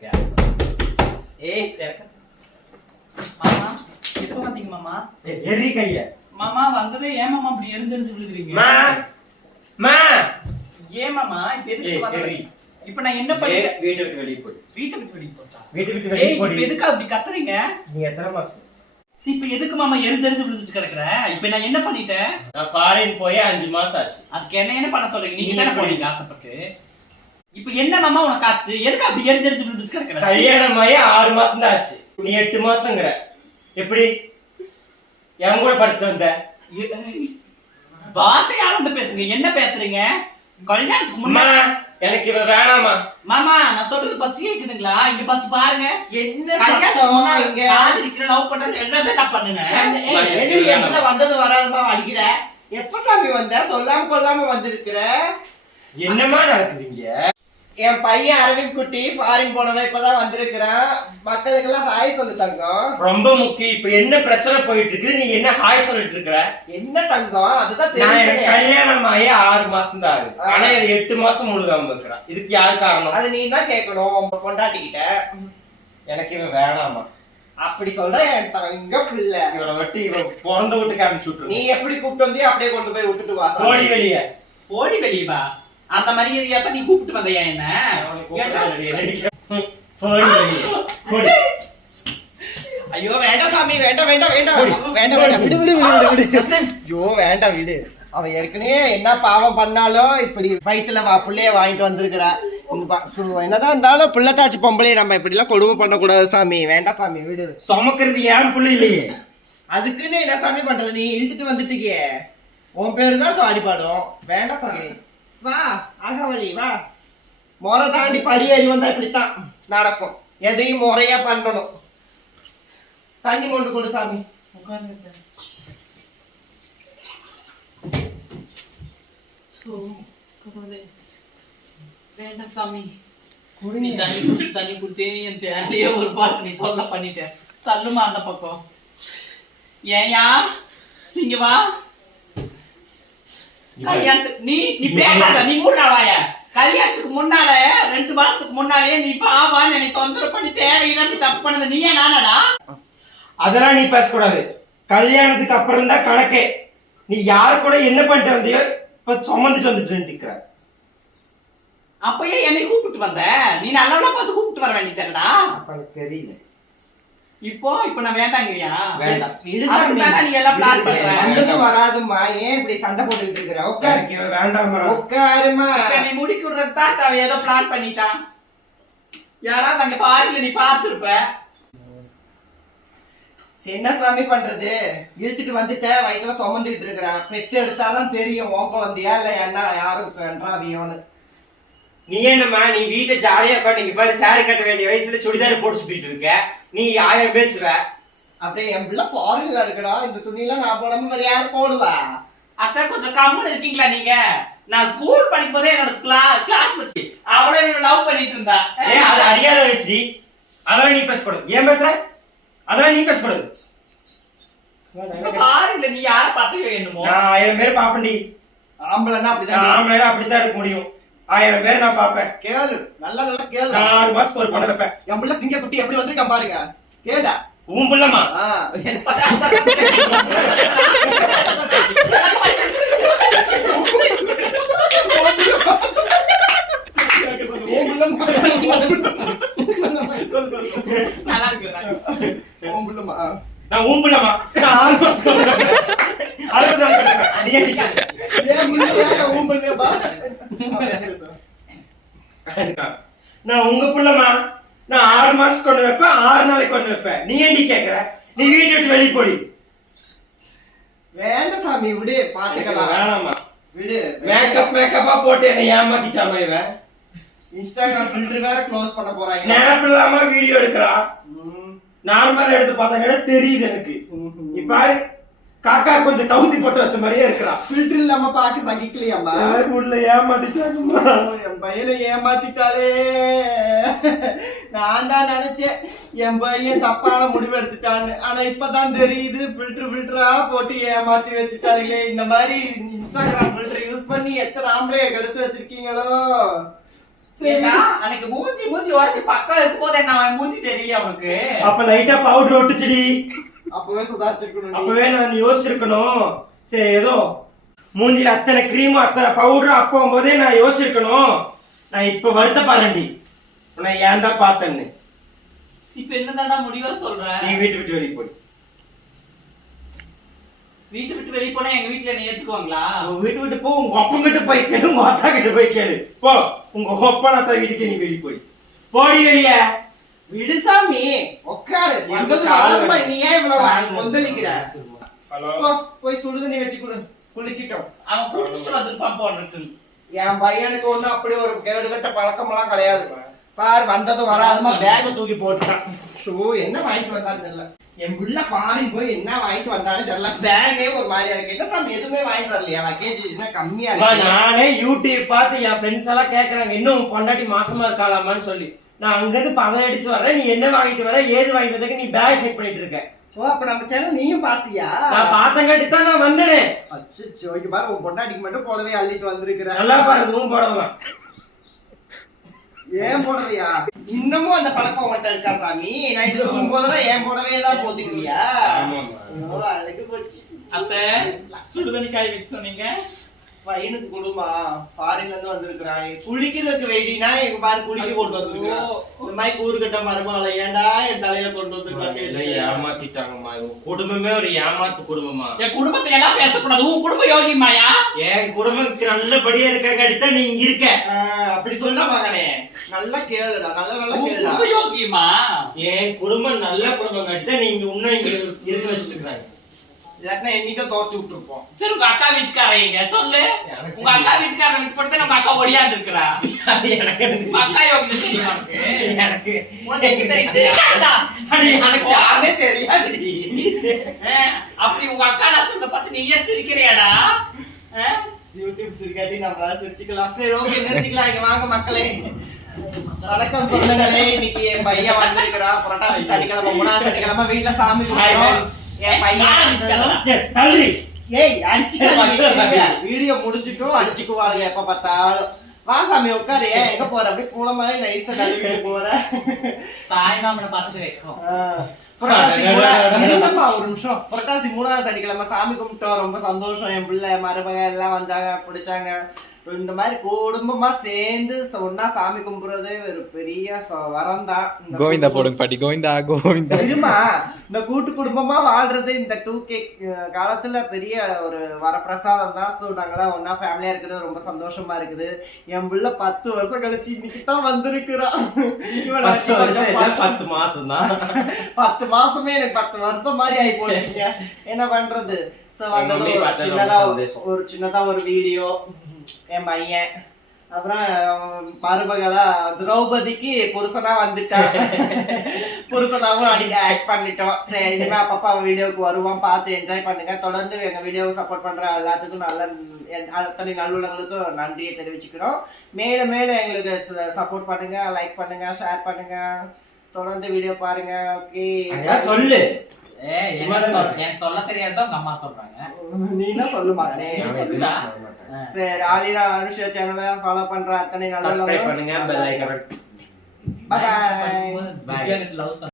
ஏய் மாமா எப்ப வந்தீங்க மாமா? எரி கைய மாமா வந்ததே ஏன் மாமா இப்படி எரிஞ்செரிஞ்சு விழுகுறீங்க? ஏன் மாமா இப்ப எதுக்கு வந்தீங்க? இப்ப நான் என்ன பண்ணிட்டேன்? வீட்டை விட்டு வெளிய போய். வீட்டை விட்டு வெளிய போறதா? வீட்டை விட்டு வெளிய போய். இப்ப எதுக்கு அப்படி கத்துறீங்க? நீ எத்தனை மாசம்? இப்ப எதுக்கு மாமா எரிஞ்செரிஞ்சு விழுந்துட்டு கிடக்குற? இப்ப நான் என்ன பண்ணிட்டேன்? நான் ஃபாரின் போய் 5 மாசம் ஆச்சு. அதுக்கு என்ன பண்ண சொல்றீங்க? நீங்க தானே போனீங்க ஆசைப்பட்டு. இப்ப என்ன மாமா உனக்கு ஆச்சு? எதுக்கு அப்படி எரிஞ்செரிஞ்சு விழுந்துட்டு கிடக்குற? கல்யாணம் ஆகி 6 மாசம் தான் ஆச்சு. நீ 8 மாசம்ங்கற. எப்படி? என் கூட படிச்சு வந்த? வார்த்தையால பேசுங்க. என்ன பேசுறீங்க? கல்யாணத்துக்கு முன்னாடி எனக்கு இவ வேணாமா? மாமா நான் சொல்றது ஃபர்ஸ்ட் கேக்குதுங்களா? இங்க ஃபர்ஸ்ட் பாருங்க. என்ன சத்தம் இங்க? காதலிக்கிற லவ் பண்றது என்னது நான் பண்ணுனேன்? எதுல வந்தது வராதமா அடிக்கிற? எப்ப சாமி வந்த? சொல்லாம கொள்ளாம வந்திருக்கிற? என்னமா நடக்குதுங்க? என் பையன் அரவிந்த் குட்டி ஃபாரின் போனவன் இப்பதான் வந்திருக்கிறான். மக்களுக்கு எல்லாம் ஹாய் சொல்லு தங்கம். ரொம்ப முக்கியம். இப்ப என்ன பிரச்சனை போயிட்டு இருக்கு? நீ என்ன ஹாய் சொல்லிட்டு இருக்க? என்ன தங்கம்? அதுதான் நான் எனக்கு தெரியும். கல்யாணம் ஆகி 6 மாசம் தான் ஆகுது. ஆனா 8 மாசம் முழுகாம இருக்கிறான். இதுக்கு யார் காரணம்? அது நீ தான் கேட்கணும் உங்க பொண்டாட்டிக்கிட்ட. எனக்கு இவன் வேணாமா? அப்படி சொல்ற என் தங்க பிள்ளை. இவனை விட்டு இவன் பிறந்த வீட்டுக்கு அனுப்பிச்சு விட்டுரு. நீ எப்படி கூப்பிட்டு வந்தியோ அப்படியே கொண்டு போய் விட்டுட்டு வா. ஓடி வெளியே. ஓடி வெளியே வா. அந்த மரியாதையாப்ப நீ கூப்பிட்டு வந்தையா என்ன? ஐயோ வேண்டாம் சாமி, வேண்டாம் வேண்டாம் வேண்டாம் வேண்டாம் வேண்டாம் விடு விடு விடு விடு. ஐயோ வேண்டாம் விடு. அவன் ஏற்கனவே என்ன பாவம் பண்ணாலும் இப்படி வயிற்றுல பிள்ளைய வாங்கிட்டு வந்திருக்கிறா. என்னதான் இருந்தாலும் பிள்ளைத்தாச்சு பொம்பளைய நம்ம இப்படி எல்லாம் கொடுமை பண்ணக்கூடாது சாமி. வேண்டாம் சாமி விடு. சுமக்கிறது ஏன் புள்ள இல்லையே? அதுக்குன்னு என்ன சாமி பண்றது? நீ இழுத்துட்டு வந்துட்டீங்க. உன் பேரு தான் சாடி பாடும். வேண்டாம் சாமி வா. அகவழி வா. முறை தாண்டி படியேறி வந்தா இப்படித்தான் நடக்கும். எதையும் முறையா பண்ணணும். தண்ணி கொண்டு கொடு சாமி. வேண்டாம் சாமி. நீ தண்ணி குடிச்சே என் சேலையே ஒரு பாட்டு நீ தொல்லை பண்ணிட்ட. தள்ளுமா அந்த பக்கம். ஏயா சிங்க வா. கல்யாணத்துக்கு நீ பேசாத. நீ மூடாவாய. கல்யாணத்துக்கு முன்னால 2 மாசத்துக்கு முன்னாலே நீ பாவான்னு என்னை தொந்தரவு பண்ணி தேவையில்லாம தப்பு பண்ணது நீயா நானடா? அதெல்லாம் நீ பேசக்கூடாது. கல்யாணத்துக்கு அப்புறம் தான் கணக்கே. நீ யாரு கூட என்ன பண்ணிட்டு வந்தியோ இப்ப சுமந்துட்டு வந்துட்டு நிக்கிற. அப்பயே என்னை கூப்பிட்டு வந்த. நீ நல்லவனா பார்த்து கூப்பிட்டு வர வேண்டியதுடா. அப்ப தெரியல. இப்போ நான் வேண்டாங்கறியா? வேண்டாம். அதுக்கு நீ எல்லாம் பிளான் பண்ற. வந்தது வராதுமா. ஏன் இப்படி சண்டை போட்டுட்டு இருக்கிற? உட்காரு. வேண்டாமா? உட்காருமா. நீ முடிக்கி விடுறதா அவ ஏதோ பிளான் பண்ணிட்டான். யாராவது அங்க பாருங்க நீ பார்த்திருப்ப. என்ன சாமி பண்றது? இழுத்துட்டு வந்துட்ட வயிற்றுல சுமந்துட்டு இருக்கிறான். பெற்று எடுத்தாதான் தெரியும் உன் குழந்தையா இல்ல என்ன யாருக்குன்றாவியோன்னு. நீ என்னம்மா நீ வீட்டை ஜாலியா உட்காந்து இங்க பாரு சாரி கட்ட வேண்டிய வயசுல சுடிதார் போட்டு சுத்திட்டு இருக்க. நீ 1000 பேசுவ. அப்படியே என் பிள்ளை ஃபாரின்ல இருக்கிறா. இந்த துணியெல்லாம் நான் போடாம வேற யாரு போடுவா? அக்கா கொஞ்சம் கம்முன்னு இருக்கீங்களா நீங்க? நான் ஸ்கூல் படிக்கும் போதே என்னோட கிளாஸ் வச்சு அவளை லவ் பண்ணிட்டு இருந்தா. அது அறியாத வயசுடி. அதெல்லாம் நீ பேசக்கூடாது. ஏன் பேசுற? அதெல்லாம் நீ பேசக்கூடாது. பாருங்க நீ யார பாத்தையோ என்னமோ. நான் 1000 பேர் பாப்பேன்டி. ஆம்பளைன்னா அப்படிதான். ஆம்பளைனா அப்படித்தான் இருக்க முடியும். 1000 பேர் நான் பாப்பேன். கேளு. நல்லா கேளு. 4 மாசம் ஒரு பண்ண வைப்பேன். என் பிள்ளை சிங்க குட்டி எப்படி வந்திருக்கான் பாருங்க. கேளுடா. உன் பிள்ளைமா? நல்லா இருக்கு. நான் உன் பிள்ளைமா? 6 மாசம் நான் உங்க பிள்ளைமா? நான் 6 மாசம் கொண்டு வைப்பேன். 6 நாளைக்கு கொண்டு வைப்பேன். நீ ஏண்டி கேக்குற? நீ வீட்டை விட்டு வெளியே போடி. வேண்டாம் சாமி விடு. பாத்துக்கலாம். வேணாமா? விடு. மேக்கப்பா போட்டு என்ன ஏமாத்திட்டாமா இவன்? இன்ஸ்டாகிராம் ஃபில்டர் வேற க்ளோஸ் பண்ண போறாங்க. ஸ்னாப் இல்லாம வீடியோ எடுக்கிறா. நார்மலா எடுத்து பார்த்தா தெரியுது எனக்கு. இப்ப காக்கா கொஞ்சம் கவுத்தி போட்டு வச்ச மாதிரியே இருக்கிறா. ஃபில்டர் இல்லாம பாக்க சகிக்கலையாமா? உள்ள ஏமாத்திட்டாங்கம்மா. என் பையனை ஏமாத்திட்டாளே. நான் தான் நினைச்சேன் என் பையன் தப்பான முடிவு எடுத்துட்டான்னு. ஆனா இப்பதான் தெரியுது ஃபில்டரா போட்டு ஏமாத்தி வச்சுட்டாங்களே. இந்த மாதிரி இன்ஸ்டாகிராம் ஃபில்டர் யூஸ் பண்ணி எத்தனை ஆம்பளைய கெடுத்து வச்சிருக்கீங்களோ. ஏண்டா, அன்னைக்கு மூஞ்சி வாசி பக்கம் இருக்கும்போது என்ன அவன் மூஞ்சி தெரியல அவனுக்கு. அப்ப லைட்டா பவுடர் ஒட்டுச்சுடி. அப்பவே சுதாரிச்சிருக்கணும். அப்பவே நான் யோசிச்சிருக்கணும். சரி ஏதோ மூஞ்சில அத்தனை கிரீமும் அத்தனை பவுடரும் அப்போ போதே நான் யோசிச்சிருக்கணும். நான் இப்ப வருத்தப்பாருண்டி உன்னை ஏன் தான் பார்த்தேன்னு. இப்ப என்னதான்டா முடிவா சொல்ற? நீ வீட்டு விட்டு வெளியே போய். வீட்டு விட்டு வெளிய போனா எங்க வீட்டுல நீ ஏத்துக்குவாங்களா? உங்க வீட்டு விட்டு போ. உங்க அப்பன் கிட்ட போய் கேளு, உங்க அத்தா கிட்ட போய் கேளு. போ உங்க அப்பா அத்தா வீட்டுக்கு நீ வெளியே போய். போடி வெளிய. விடுசாமி உட்காரு. வந்தது வளர்மா, நீ ஏன் இவ்வளவு கொந்தளிக்கிற? ஹலோ, போய் சுடுதண்ணி வச்சு கொடு, குளிக்கிட்டோம். அவன் குடிச்சிட்டு வந்திருப்பான் போடுறது. என் பையனுக்கு ஒண்ணு அப்படி ஒரு கேடுகட்ட பழக்கம் எல்லாம் கிடையாது. பாரு வந்ததும் வராதுமா பேக தூக்கி போட்டுட்டான். ஷோ என்ன வாங்கிட்டு வந்தாலும் தெரியல. என் புள்ள ஃபாரின் போய் என்ன வாங்கிட்டு வந்தாலும் தெரியல. பேகே ஒரு மாதிரியா இருக்கு. என்ன சாமி எதுவுமே வாங்கிட்டு வரலையா? லக்கேஜ் என்ன கம்மியா இருக்கு. நானே யூடியூப் பார்த்து என் ஃப்ரெண்ட்ஸ் எல்லாம் கேக்குறாங்க இன்னும் பொண்டாட்டி மாசமா இருக்காளாமான்னு சொல்லி. நான் அங்க இருந்து பதம் அடிச்சு வர்றேன். நீ என்ன வாங்கிட்டு வர, ஏது வாங்கிட்டு வந்ததுக்கு நீ பேக் செக் பண்ணிட்டு இருக்க. ஓ அப்ப நம்ம சேனல் நீயும் பாத்தியா? நான் பார்த்தங்காட்டி தான் நான் வந்தேன். அச்சோ இங்க பாரு, உன் பொண்டாட்டிக்கு மட்டும் போடவே அள்ளிட்டு வந்திருக்கிற. நல்லா பாரு, இதுவும் போடலாம். ஏன் போடவையா? இன்னமும் அந்த பழக்கம் உன்கிட்ட இருக்கா சாமி? நைட்டு தூங்கும் போதெல்லாம் ஏன் போடவே தான் போத்துக்குவியா? அழகு போச்சு. அப்ப சுடுதண்ணி காய் வச்சு சொன்னீங்க. பையனுக்கு கொடுமா, ஃபாரின்ல இருந்து வந்திருக்கிறான். குளிக்கிறதுக்கு வெயிடினா எங்க பாரு குளிக்க கொண்டு வந்திருக்கான். இந்த மாதிரி கூறுகட்ட மருமகளை ஏன்டா என் தலையில கொண்டு வந்திருக்கான். ஏமாத்திட்டாங்கம்மா. குடும்பமே ஒரு ஏமாத்து குடும்பமா. என் குடும்பத்தை எல்லாம் பேசக்கூடாது. உன் குடும்ப யோகிமாயா? என் குடும்பத்துக்கு நல்லபடியா இருக்கிறங்காட்டி தான் நீ இங்க இருக்க. அப்படி சொல்ல மகனே, நல்லா கேளுடா, நல்ல உன் கேளுடா. குடும்ப யோகிமா? என் குடும்பம் நல்ல குடும்பம் காட்டி தான் நீங்க இன்னும் இங்க இருக்க வச்சுட்டு இருக்காங்க. இல்லாட்டினா என்னைக்கோ தோர்த்து விட்டுருப்போம். சரி உங்க அக்கா வீட்டுக்காரன் எங்க சொல்லு. உங்க அக்கா வீட்டுக்காரன் விட்டு போட்டு நம்ம அக்கா ஓடியாந்து இருக்கிறா. எனக்கு உங்க அக்கா யோகி தெரியுமா உனக்கு? எனக்கு உனக்கு தெரியாதா? எனக்கு யாருனே தெரியாதுடி. அப்படி உங்க அக்கா நான் சொன்ன பார்த்து நீயே சிரிக்கிறியாடா? யூடியூப் சிரிக்காட்டி நம்மளால சிரிச்சுக்கலாம். சரி ஓகே, நிறுத்திக்கலாம். இங்க வாங்க மக்களே. வணக்கம் சொந்தங்களே. இன்னைக்கு என் பையன் வந்திருக்கிறான். புரட்டாசி சனிக்கிழமை, 3ஆம் சனிக்கிழமை வீட்டுல சாமி கும்பிட்டோம். என் பையன் தள்ளி. ஏய் அடிச்சுக்க. வீடியோ முடிஞ்சிட்டும் அடிச்சுக்குவாங்க எப்ப பார்த்தாலும். வா சாமி உட்காரு. ஏன் எங்க போற? அப்படியே பூனை மாதிரி நைஸா கழுவிட்டு போற. தாய் மாமனை பார்த்து வைக்கும். புரட்டாசி ஒரு நிமிஷம். புரட்டாசி 3ஆம் சனிக்கிழமை சாமி கும்பிட்டோம். ரொம்ப சந்தோஷம். என் பிள்ளை மருமக எல்லாம் வந்தாங்க, பிடிச்சாங்க. இந்த மாதிரி குடும்பமா சேர்ந்து ஒன்னா சாமி கும்பிடுறது ஒரு பெரிய வரம் தான். கோவிந்தா போடுங்க பாட்டி, கோவிந்தா கோவிந்தா. தெரியுமா, இந்த கூட்டு குடும்பமா வாழ்றது இந்த 2K காலத்துல பெரிய ஒரு வரப்பிரசாதம் தான். ஸோ நாங்களாம் ஒன்னா ஃபேமிலியா இருக்கிறது ரொம்ப சந்தோஷமா இருக்குது. என் பிள்ளை 10 வருஷம் கழிச்சு இன்னைக்கு தான் வந்திருக்கிறான். 10 மாசம் தான். 10 மாசமே எனக்கு 10 வருஷம் மாதிரி ஆகி போச்சுங்க. என்ன பண்றது? ஸோ வந்தது ஒரு சின்னதா ஒரு வீடியோ. என் பையன் அப்புறம் மருமகளா திரௌபதிக்கு புருஷனா வந்துட்டான். புருஷனாவும் ஆக்ட் பண்ணிட்டோம். சரி இனிமே அப்பப்பா வீடியோக்கு வருவோம், பார்த்து என்ஜாய் பண்ணுங்க. தொடர்ந்து எங்க வீடியோவை சப்போர்ட் பண்ற எல்லாத்துக்கும் அத்தனை நல்லுள்ளங்களுக்கும் நன்றியை தெரிவிச்சுக்கிறோம். மேலும் மேலும் எங்களுக்கு சப்போர்ட் பண்ணுங்க, லைக் பண்ணுங்க, ஷேர் பண்ணுங்க, தொடர்ந்து வீடியோ பாருங்க. ஓகே சொல்லு. எனக்கு சொல்ல தெரியாதான் உங்க அம்மா சொல்றாங்க. நீ என்ன சொல்லுமா? சொல்லுடா. சரி, ஆலினா அனுஷா சேனலை ஃபாலோ பண்ற அத்தனை நல்ல பண்ணுங்க. By by. லவ்